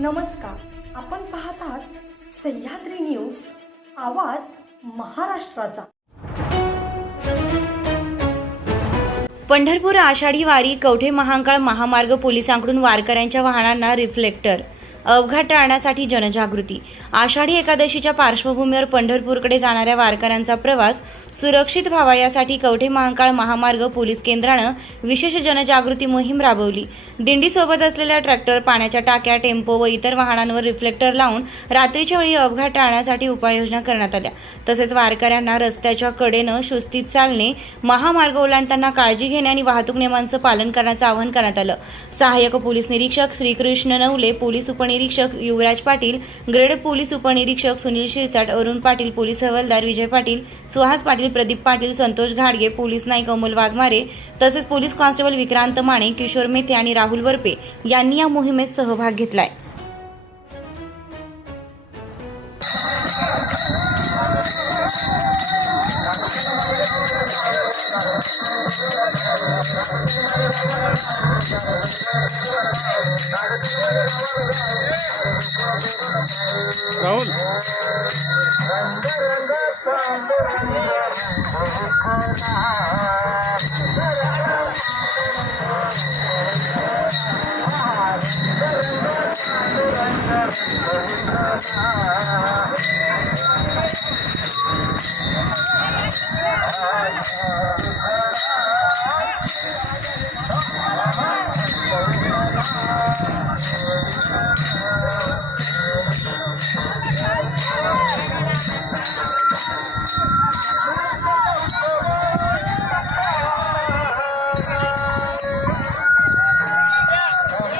नमस्कार, आपण पाहत आहात सह्याद्री न्यूज, आवाज महाराष्ट्राचा। पंढरपूर आषाढी वारी कवठे महांकाळ महामार्ग पोलिसांकडून वारकऱ्यांच्या वाहनांना रिफ्लेक्टर अपघात टाळण्यासाठी जनजागृती। आषाढी एकादशीच्या पार्श्वभूमीवर पंढरपूरकडे जाणाऱ्या वारकऱ्यांचा प्रवास सुरक्षित व्हावा यासाठी कवठे महांकाळ महामार्ग पोलीस केंद्रानं विशेष जनजागृती मोहीम राबवली। दिंडीसोबत असलेल्या ट्रॅक्टर, पाण्याच्या टाक्या, टेम्पो व इतर वाहनांवर रिफ्लेक्टर लावून रात्रीच्या वेळी अपघात टाळण्यासाठी उपाययोजना करण्यात आल्या। तसेच वारकऱ्यांना रस्त्याच्या कडेनं शिस्तीत चालणे, महामार्ग ओलांडताना काळजी घेणे आणि वाहतूक नियमांचं पालन करण्याचं आवाहन करण्यात आलं। सहाय्यक पोलीस निरीक्षक श्रीकृष्ण नवले, पोलीस उपनिरीक्षक युवराज पाटील, ग्रेड पोलीस उपनिरीक्षक सुनील शिरसाट, अरुण पाटील, पोलीस हवालदार विजय पाटील, सुहास पाटील, प्रदीप पाटील, संतोष घाडगे, पोलीस नाईक अमोल वाघमारे तसेच पोलीस कॉन्स्टेबल विक्रांत माने, किशोर मेथे आणि राहुल वरपे यांनी या मोहिमेत सहभाग घेतलाय। राहुल